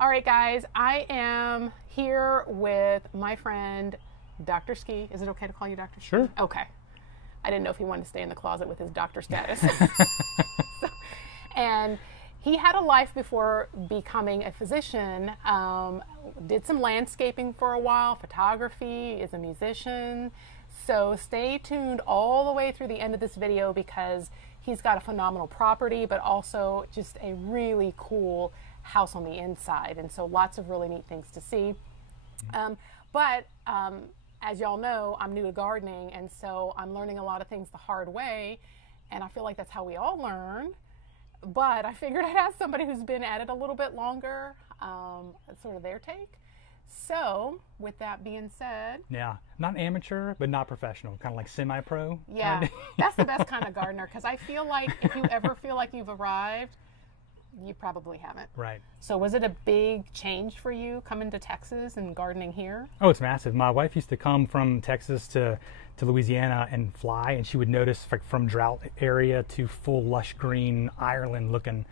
All right, guys, I am here with my friend, Dr. Ski. Is it okay to call you Dr. Ski? Sure. Okay. I didn't know if he wanted to stay in the closet with his doctor status. And he had a life before becoming a physician, did some landscaping for a while, photography, is a musician. So stay tuned all the way through the end of this video because he's got a phenomenal property, but also just a really cool house on the inside. And so lots of really neat things to see. As y'all know, I'm new to gardening, and so I'm learning a lot of things the hard way. And I feel like that's how we all learn. But I figured I'd ask somebody who's been at it a little bit longer, sort of their take. So, with that being said... Yeah, not amateur, but not professional, kind of like semi-pro. Yeah, that's the best kind of gardener, because I feel like if you ever feel like you've arrived, you probably haven't. Right. So was it a big change for you coming to Texas and gardening here? Oh, it's massive. My wife used to come from Texas to Louisiana and fly, and she would notice from drought area to full lush green Ireland looking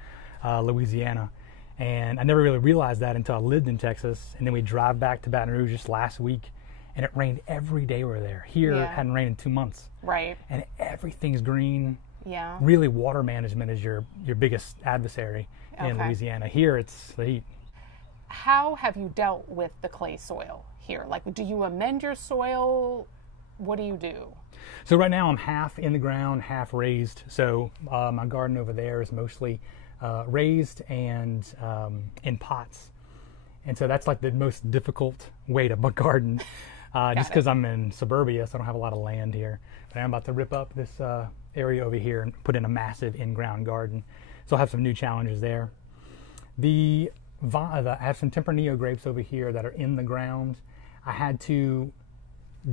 Louisiana. And I never really realized that until I lived in Texas. And then we drive back to Baton Rouge just last week, and it rained every day we were there. Here, it hadn't rained in 2 months. Right. And everything's green. Yeah. Really, water management is your biggest adversary in Louisiana. Here, it's the heat. How have you dealt with the clay soil here? Like, do you amend your soil? What do you do? So right now I'm half in the ground, half raised. So my garden over there is mostly raised and in pots. And so that's like the most difficult way to garden, just because I'm in suburbia, so I don't have a lot of land here. But I'm about to rip up this area over here and put in a massive in-ground garden. So I'll have some new challenges there. I have some Tempranillo grapes over here that are in the ground. I had to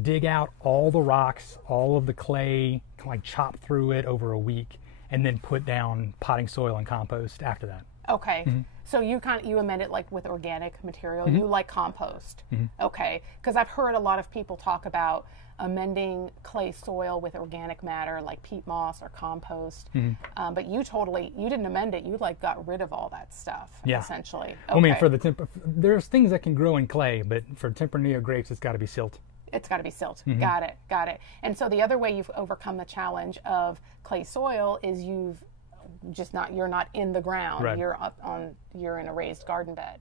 dig out all the rocks, all of the clay, like chop through it over a week, and then put down potting soil and compost after that. Okay. Mm-hmm. So you amend it like with organic material. Mm-hmm. You like compost. Mm-hmm. Okay. Because I've heard a lot of people talk about amending clay soil with organic matter like peat moss or compost. Mm-hmm. But you didn't amend it. You like got rid of all that stuff, essentially. Okay. I mean, there's things that can grow in clay, but for Tempranillo grapes, it's got to be silt. It's got to be silt. Mm-hmm. Got it. And so the other way you've overcome the challenge of clay soil is you're not in the ground. Right. You're in a raised garden bed.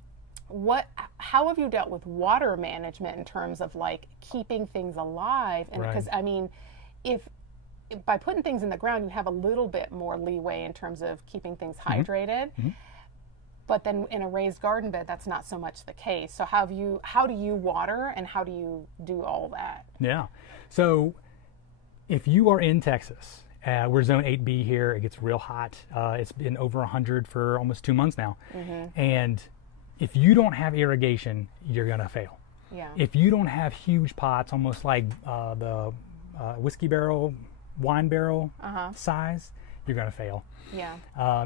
How have you dealt with water management in terms of like keeping things alive? And because I mean, if by putting things in the ground, you have a little bit more leeway in terms of keeping things hydrated. Mm-hmm. But then in a raised garden bed, that's not so much the case. So how do you water and how do you do all that? Yeah. So if you are in Texas, we're zone 8B here. It gets real hot. It's been over 100 for almost 2 months now. Mm-hmm. And if you don't have irrigation, you're going to fail. Yeah. If you don't have huge pots, almost like the whiskey barrel, wine barrel size, you're going to fail. Yeah.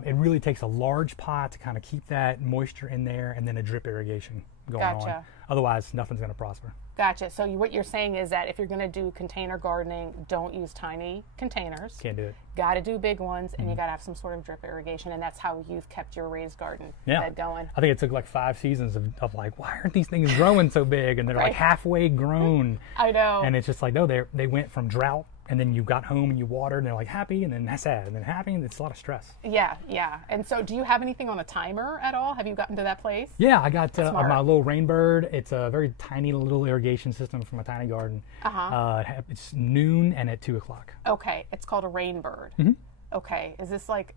It really takes a large pot to kind of keep that moisture in there, and then a drip irrigation going on. Otherwise, nothing's going to prosper. Gotcha. So what you're saying is that if you're going to do container gardening, don't use tiny containers. Can't do it. Got to do big ones, and you got to have some sort of drip irrigation, and that's how you've kept your raised garden bed going. I think it took like 5 seasons of like, why aren't these things growing so big? And they're like halfway grown. I know. And it's just like, no, they went from drought, and then you got home and you watered, and they're like happy, and then sad, and then happy, and it's a lot of stress. Yeah. And so do you have anything on a timer at all? Have you gotten to that place? Yeah, I got my little Rainbird. It's a very tiny little irrigation system from a tiny garden. It's noon and at 2 o'clock. Okay, it's called a Rainbird. Mm-hmm. Okay, is this like,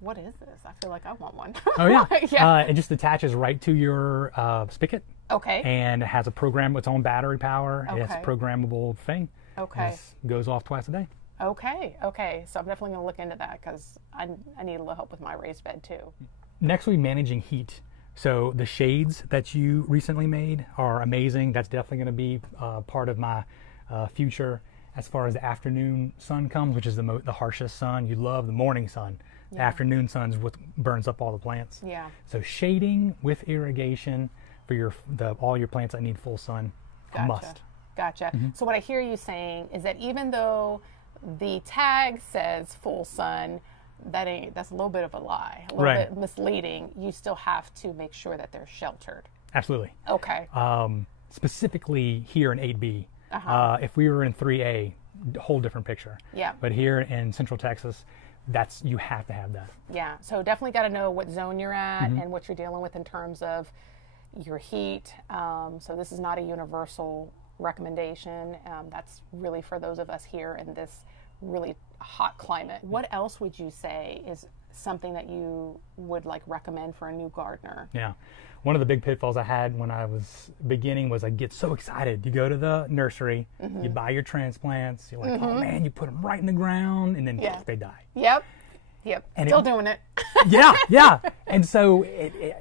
what is this? I feel like I want one. Oh yeah. It just attaches right to your spigot. Okay. And it has its own battery power. Okay. It's a programmable thing. Okay. It goes off twice a day. Okay. So I'm definitely going to look into that because I need a little help with my raised bed too. Next, we're managing heat. So the shades that you recently made are amazing. That's definitely going to be part of my future as far as the afternoon sun comes, which is the harshest sun. You love the morning sun. Yeah. The afternoon sun's what burns up all the plants. Yeah. So shading with irrigation for all your plants that need full sun, a must. Gotcha. Mm-hmm. So what I hear you saying is that even though the tag says full sun, that's a little bit of a lie, a little bit misleading. You still have to make sure that they're sheltered. Absolutely. Okay. Specifically here in 8B, if we were in 3A, whole different picture. Yeah. But here in Central Texas, you have to have that. Yeah. So definitely got to know what zone you're at and what you're dealing with in terms of your heat. So this is not a universal recommendation. That's really for those of us here in this really hot climate. What else would you say is something that you would like recommend for a new gardener? Yeah. One of the big pitfalls I had when I was beginning was I get so excited. You go to the nursery, you buy your transplants, you're like, oh man, you put them right in the ground, and then they die. Yep. And still doing it. yeah. And so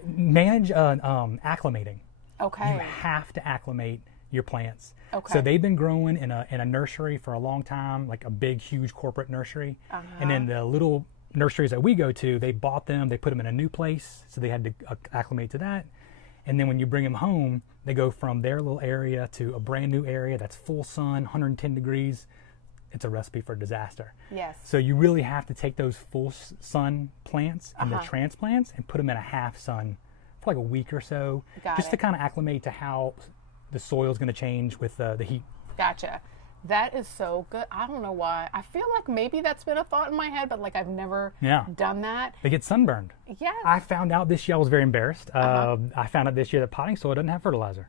manage acclimating. Okay. You have to acclimate your plants. Okay. So they've been growing in a nursery for a long time, like a big, huge corporate nursery. And then the little nurseries that we go to, they bought them, they put them in a new place, so they had to acclimate to that. And then when you bring them home, they go from their little area to a brand new area that's full sun, 110 degrees. It's a recipe for disaster. Yes. So you really have to take those full sun plants and the transplants and put them in a half sun for like a week or so, to kind of acclimate to how the soil is going to change with the heat. Gotcha. That is so good. I don't know why. I feel like maybe that's been a thought in my head, but like I've never done that. They get sunburned. Yes. I found out this year, I was very embarrassed. I found out this year that potting soil doesn't have fertilizer.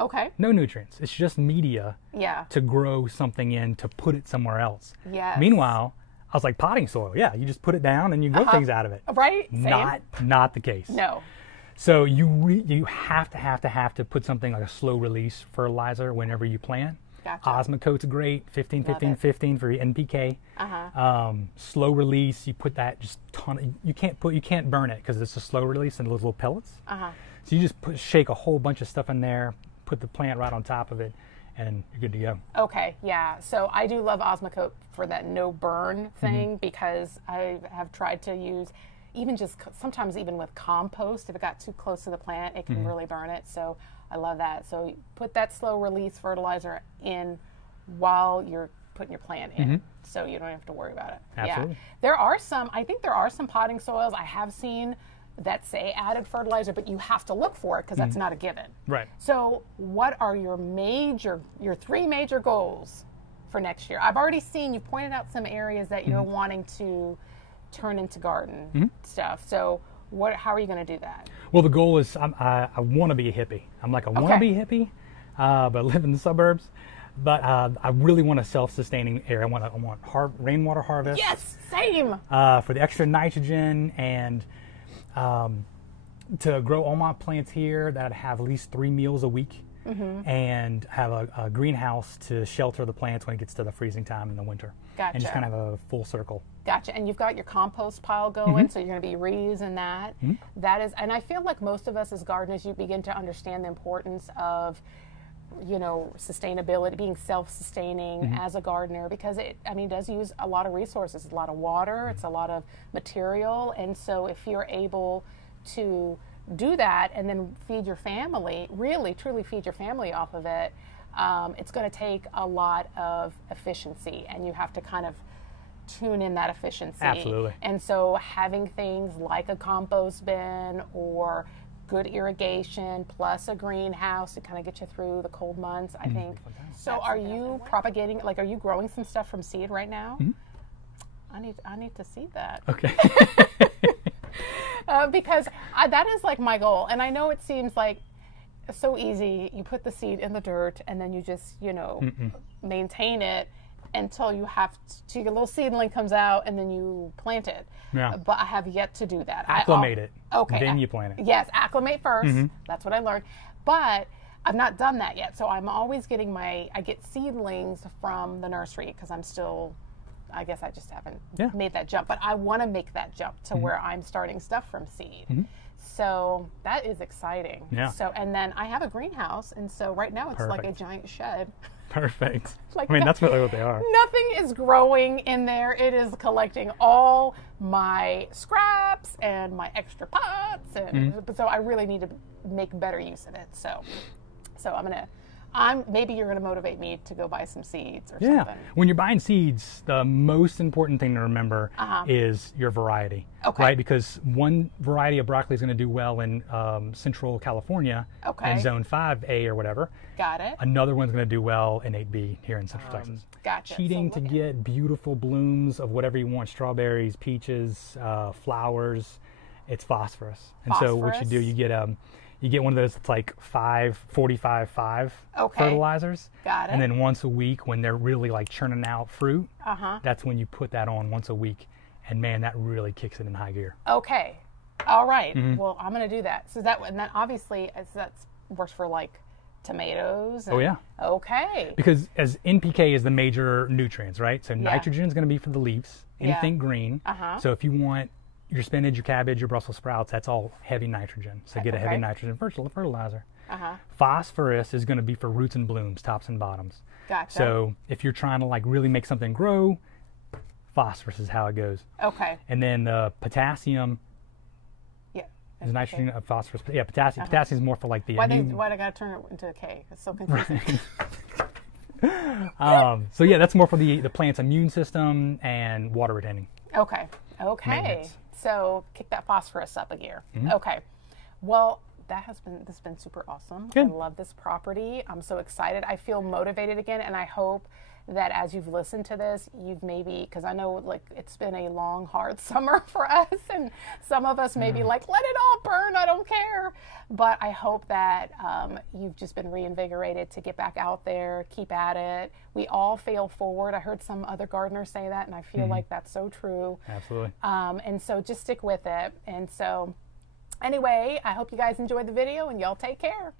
Okay. No nutrients. It's just media to grow something in, to put it somewhere else. Yes. Meanwhile, I was like, potting soil, you just put it down and you grow things out of it. Right. Not the case. No. So you have to put something like a slow release fertilizer whenever you plant. Gotcha. Osmocote's great, 15, 15, 15 for your NPK. Slow release, you put that just you can't burn it because it's a slow release and little pellets. So you just shake a whole bunch of stuff in there, put the plant right on top of it, and you're good to go. Okay, yeah. So I do love Osmocote for that no burn thing because I have tried to use sometimes even with compost, if it got too close to the plant, it can really burn it. So I love that. So put that slow release fertilizer in while you're putting your plant in, so you don't have to worry about it. Absolutely. Yeah. I think there are some potting soils I have seen that say added fertilizer, but you have to look for it because that's not a given. Right. So what are your three major goals for next year? I've already seen you pointed out some areas that you're wanting to turn into garden stuff. So how are you going to do that? Well, the goal is I want to be a hippie. I'm like a wannabe hippie, but live in the suburbs. But I really want a self-sustaining area. I want rainwater harvest. Yes, same. For the extra nitrogen and to grow all my plants here that have at least 3 meals a week, and have a greenhouse to shelter the plants when it gets to the freezing time in the winter. Gotcha. And just kind of a full circle. Gotcha. And you've got your compost pile going, so you're going to be reusing that. That is, and I feel like most of us as gardeners, you begin to understand the importance of, sustainability, being self-sustaining as a gardener, because it does use a lot of resources, a lot of water, it's a lot of material. And so if you're able to do that and then feed your family, really, truly feed your family off of it, it's going to take a lot of efficiency, and you have to kind of tune in that efficiency. Absolutely. And so having things like a compost bin or good irrigation plus a greenhouse to kind of get you through the cold months, I think. So are you propagating, are you growing some stuff from seed right now? I need to see that. Okay. Because that is like my goal. And I know it seems like so easy. You put the seed in the dirt and then you just, maintain it until you have to, your little seedling comes out and then you plant it. Yeah. But I have yet to do that. Acclimate it. Okay. Then you plant it. Yes, acclimate first. That's what I learned. But I've not done that yet. So I'm always getting I get seedlings from the nursery because I guess I just haven't made that jump. But I want to make that jump to where I'm starting stuff from seed. So that is exciting. Yeah. So, and then I have a greenhouse. And so right now it's like a giant shed. Perfect. That's really what they are. Nothing is growing in there. It is collecting all my scraps and my extra pots. And so I really need to make better use of it. So I'm Maybe you're going to motivate me to go buy some seeds or something. When you're buying seeds, the most important thing to remember is your variety. Okay. Right? Because one variety of broccoli is going to do well in Central California in Zone 5A or whatever. Got it. Another one's going to do well in 8B here in Central Texas. Gotcha. Cheating to get beautiful blooms of whatever you want, strawberries, peaches, flowers, it's phosphorus. And so what you do, you get one of those that's like 45-5 fertilizers. Got it. And then once a week when they're really like churning out fruit, that's when you put that on once a week. And man, that really kicks it in high gear. Okay. All right. Well, I'm going to do that. So that obviously that's works for like tomatoes. And, Okay. Because as NPK is the major nutrients, right? So nitrogen is going to be for the leaves, anything green. So if you want your spinach, your cabbage, your Brussels sprouts, that's all heavy nitrogen. So get a heavy nitrogen fertilizer. Phosphorus is going to be for roots and blooms, tops and bottoms. Gotcha. So if you're trying to like really make something grow, phosphorus is how it goes. Okay. And then potassium is nitrogen of phosphorus. Yeah, potassium. Potassium is more for like the why'd I gotta turn it into a K? It's so confusing. So yeah, that's more for the plant's immune system and water retaining. Okay. So kick that phosphorus up a gear. Okay. Well, this has been super awesome. Good. I love this property. I'm so excited. I feel motivated again, and I hope that as you've listened to this, you've maybe, because I know like it's been a long, hard summer for us, and some of us may be like, let it all burn, I don't care. But I hope that you've just been reinvigorated to get back out there, keep at it. We all fail forward. I heard some other gardeners say that, and I feel like that's so true. Absolutely. And so just stick with it. And so anyway, I hope you guys enjoyed the video, and y'all take care.